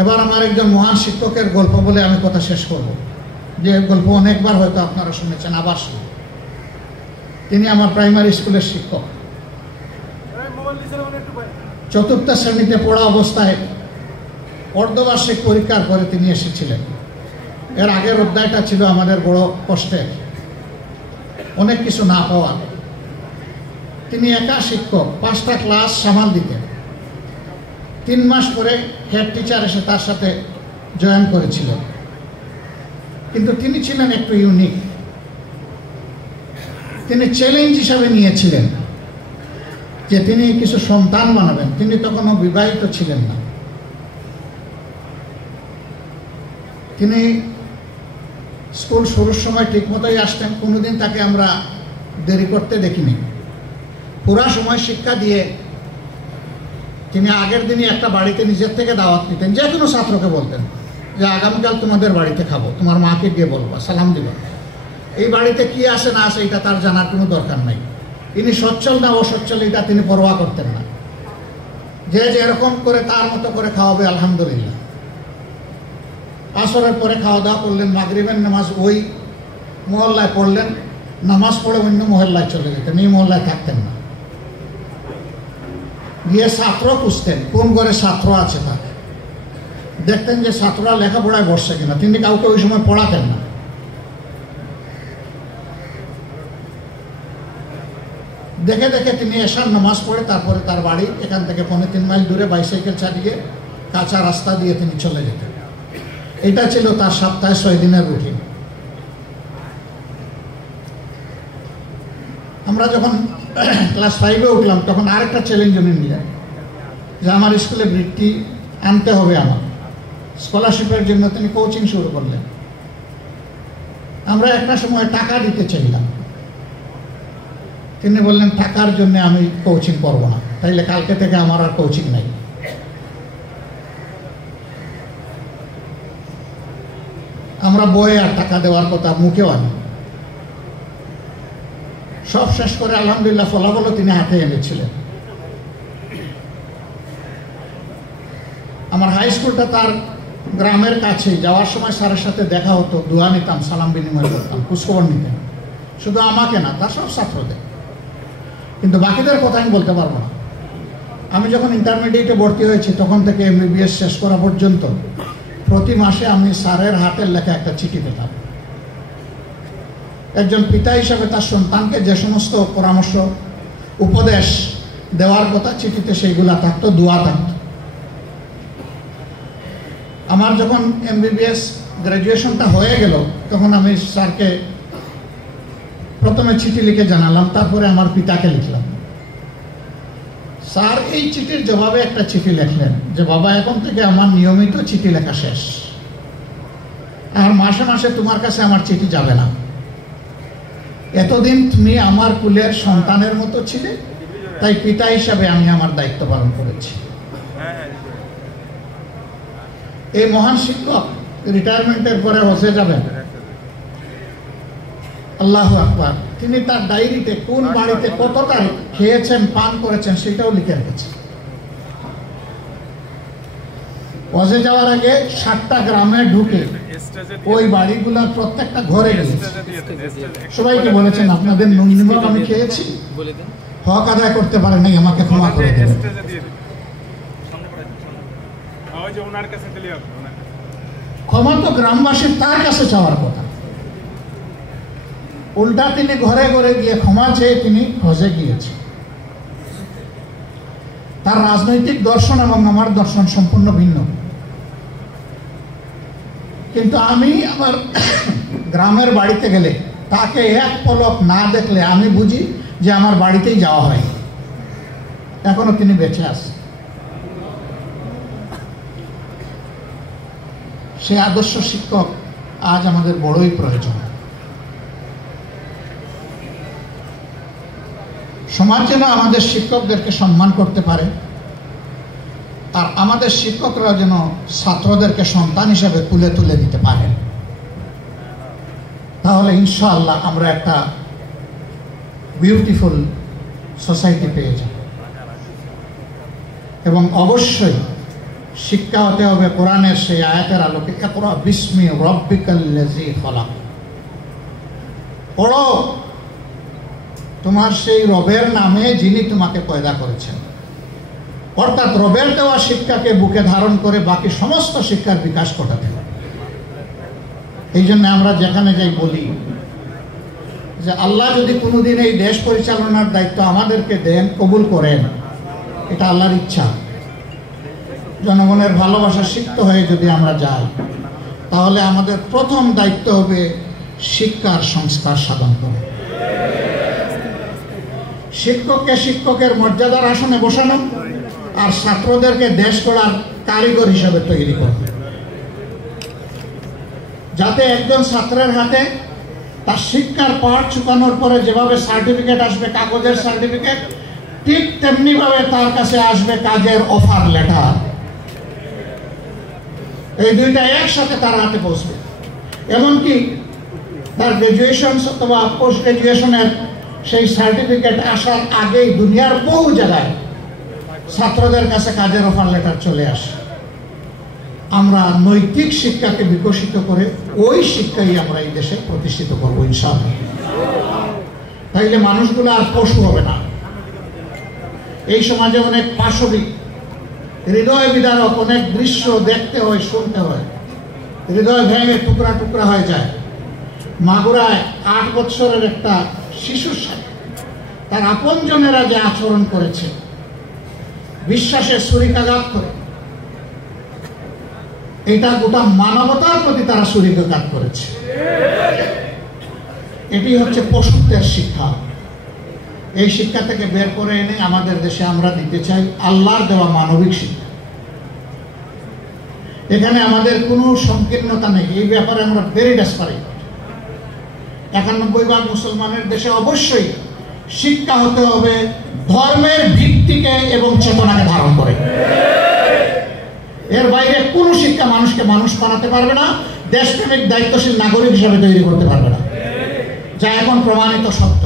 এবার আমার একজন মহান শিক্ষকের গল্প বলে আমি কথা শেষ করব, যে গল্প অনেকবার হয়তো আপনারা শুনেছেন, আবার শুনুন। তিনি আমার প্রাইমারি স্কুলের শিক্ষক। 4th শ্রেণীতে পড়া অবস্থায় অর্ধবার্ষিক পরীক্ষার পরে তিনি এসেছিলেন। এর আগের অধ্যায়টা ছিল আমাদের বড় কষ্টের, অনেক কিছু না পাওয়া। তিনি একা শিক্ষক, 5টা ক্লাস সামাল দিতেন। 3 মাস পরে হেড টিচার এসে তার সাথে জয়েন করেছিল। কিন্তু তিনি ছিলেন একটু ইউনিক। তিনি চ্যালেঞ্জ হিসাবে নিয়েছিলেন যে তিনি কিছু সন্তান বানাবেন। তিনি তখনও বিবাহিত ছিলেন না। তিনি স্কুল শুরুর সময় ঠিক মতোই আসতেন, কোনোদিন তাকে আমরা দেরি করতে দেখিনি। পুরা সময় শিক্ষা দিয়ে তিনি আগের দিনই একটা বাড়িতে নিজের থেকে দাওয়াত নিতেন। যে কোনো ছাত্রকে বলতেন যে আগামীকাল তোমাদের বাড়িতে খাবো, তোমার মাকে গিয়ে বলবা, সালাম দিবা। এই বাড়িতে কি আসে না আসে এটা তার জানার কোনো দরকার নাই। তিনি সচ্ছল না অসচ্ছল এটা তিনি পরোয়া করতেন না। যে যেরকম করে তার মতো করে খাওয়াবে, আলহামদুলিল্লাহ। আসরের পরে খাওয়া দাওয়া করলেন, মাগরিবের নামাজ ওই মহল্লায় পড়লেন, নামাজ পড়ে অন্য মহল্লায় চলে যেতেন, এই মহল্লায় থাকতেন না। গিয়ে ছাত্র খুঁজতেন, কোন ঘরে ছাত্র আছে তার, দেখতেন যে ছাত্ররা লেখাপড়ায় বসছে কিনা। তিনি কাউকে ওই সময় পড়াতেন না। দেখে দেখে তিনি এশার নামাজ পড়ে তারপরে তার বাড়ি এখান থেকে 3.5 মাইল দূরে বাইসাইকেল চালিয়ে কাঁচা রাস্তা দিয়ে তিনি চলে যেতেন। এটা ছিল তার সপ্তাহে 6 দিনের রুটিন। আমরা যখন ক্লাস 5-এ উঠলাম তখন আরেকটা চ্যালেঞ্জ উনি নিলেন যে আমার স্কুলে বৃত্তি আনতে হবে। আমার স্কলারশিপের জন্য তিনি কোচিং শুরু করলেন। আমরা একটা সময় টাকা দিতে চাইলাম। তিনি বললেন টাকার জন্য আমি কোচিং করব না, তাইলে কালকে থেকে আমার আর কোচিং নাই। আমরা বইয়ে আর টাকা দেওয়ার কথা মুখেও আনি। সব শেষ করে আলহামদুলিল্লাহ ফলাফলও তিনি হাতে এনেছিলেন। আমার হাই স্কুলটা তার গ্রামের কাছে, যাওয়ার সময় স্যারের সাথে দেখা হতো, দোয়া নিতাম, সালাম বিনিময় করতাম, খোঁজখবর নিতেন। শুধু আমাকে না, তার সব ছাত্রদের। কিন্তু বাকিদের কথা আমি বলতে পারবো না। আমি যখন ইন্টারমিডিয়েটে ভর্তি হয়েছি তখন থেকে MBBS শেষ করা পর্যন্ত প্রতি মাসে আমি স্যারের হাতের লেখা একটা চিঠি পেতাম। একজন পিতা হিসাবে তার সন্তানকে যে সমস্ত পরামর্শ উপদেশ দেওয়ার কথা চিঠিতে সেইগুলা থাকতো, দোয়া থাকতো। আমার যখন MBBS গ্র্যাজুয়েশনটা হয়ে গেল তখন আমি স্যারকে প্রথমে চিঠি লিখে জানালাম, তারপরে আমার পিতাকে লিখলাম। স্যার এই চিঠির জবাবে একটা চিঠি লিখলেন যে বাবা, এখন থেকে আমার নিয়মিত চিঠি লেখা শেষ, আর মাসে মাসে তোমার কাছে আমার চিঠি যাবে না। এতদিন তুমি আমার কুলের সন্তানের মতো ছিলে, তাই পিতা হিসাবে আমি আমার দায়িত্ব পালন করেছি। এই মহান শিক্ষক রিটায়ারমেন্টের পরে হজে যাবেন। আল্লাহু আকবার। তিনি তার ডায়েরিতে কোন বাড়িতে কত তারিখ খেয়েছেন, পান করেছেন সেটাও লিখে রেখেছেন। হজে যাওয়ার আগে 7টা গ্রামে ঢুকে ওই বাড়িগুলোর প্রত্যেকটা ঘরে গিয়েছে। সবাইকে বলেছেন আপনাদের নুন নিমক আমি খেয়েছি, হক আদায় করতে পারে নাই, আমাকে ক্ষমা করে দেবেন। ক্ষমা তো গ্রামবাসীর তার কাছে চাওয়ার কথা। উল্টা তিনি ঘরে ঘরে গিয়ে ক্ষমা চেয়ে তিনি হজে গিয়েছেন। তার রাজনৈতিক দর্শন এবং আমার দর্শন সম্পূর্ণ ভিন্ন। কিন্তু আমি আমার গ্রামের বাড়িতে গেলে তাকে এক পলক না দেখলে আমি বুঝি যে আমার বাড়িতেই যাওয়া হয়। এখনো তিনি বেঁচে আছেন। সে আদর্শ শিক্ষক আজ আমাদের বড়ই প্রয়োজন। সমাজ যেন আমাদের শিক্ষকদেরকে সম্মান করতে পারে, আর আমাদের শিক্ষকরা যেন ছাত্রদেরকে সন্তান হিসেবে তুলে তুলে দিতে পারেন। তাহলে ইনশাআল্লাহ আমরা একটা বিউটিফুল সোসাইটি পেয়ে যাব। এবং অবশ্যই শিক্ষা হতে হবে কোরআনের সেই আয়াতের আলোকে, ইকরা বিসমি রাব্বিকাল্লাযী খলাক, পড়ো তোমার সেই রবের নামে যিনি তোমাকে পয়দা করেছেন। অর্থাৎ রবের দেওয়া শিক্ষাকে বুকে ধারণ করে বাকি সমস্ত শিক্ষার বিকাশ ঘটাতে হবে। এই জন্য আমরা যেখানে যাই বলি যে আল্লাহ যদি কোনোদিন এই দেশ পরিচালনার দায়িত্ব আমাদেরকে দেন, কবুল করেন, এটা আল্লাহর ইচ্ছা। জনগণের ভালোবাসা সিক্ত হয়ে যদি আমরা যাই, তাহলে আমাদের প্রথম দায়িত্ব হবে শিক্ষার সংস্কার সাধন করা, শিক্ষককে শিক্ষকের মর্যাদার আসনে বসানো, আর ছাত্রদেরকে দেশ গড়ার কারিগর হিসেবে তৈরি করা, যাতে একজন ছাত্রের হাতে তার শিক্ষার পাঠ চুকানোর পরে যেভাবে সার্টিফিকেট আসবে, কাগজের সার্টিফিকেট, ঠিক তেমনি ভাবে তার কাছে আসবে কাজের অফার লেটার। এই দুইটা একসাথে তার হাতে পৌঁছবে। এমনকি তার গ্রাজুয়েশন অথবা পোস্ট গ্রাজুয়েশনের সেই সার্টিফিকেট আসার আগেই দুনিয়ার বহু জায়গায় ছাত্রদের কাছে কাজের অফার লেটার চলে আসে। আমরা নৈতিক শিক্ষাকে বিকশিত করে ওই শিক্ষাই আমরা এই দেশে প্রতিষ্ঠিত করবো ইনশাআল্লাহ। তাইলে মানুষগুলো আর পশু হবে না। এই সমাজে অনেক পাশবিক, হৃদয় বিদারক অনেক দৃশ্য দেখতে হয়, শুনতে হয়, হৃদয় ভেঙে টুকরা টুকরা হয়ে যায়। মাগুরায় 8 বছরের একটা শিশুর সাথে তার আপনজনেরা যে আচরণ করেছে, বিশ্বাসের ছুরিকাঘাত করে, এটা গোটা মানবতার প্রতি তারা ছুরিকাঘাত করেছে। এটি হচ্ছে পশুত্বের শিক্ষা। এই শিক্ষা থেকে বের করে এনে আমাদের দেশে আমরা দিতে চাই আল্লাহর দেওয়া মানবিক শিক্ষা। এখানে আমাদের কোনো সংকীর্ণতা নেই, এই ব্যাপারে আমরা ভেরি ডেসপারেট। 91 ভাগ মুসলমানের দেশে অবশ্যই শিক্ষা হতে হবে ধর্মের ভিত্তিকে এবং চেতনাকে ধারণ করে। এর বাইরে কোনো শিক্ষা মানুষকে মানুষ বানাতে পারবে না, দেশপ্রেমিক দায়িত্বশীল নাগরিক হিসাবে তৈরি করতে পারবে না, যা এখন প্রমাণিত সত্য।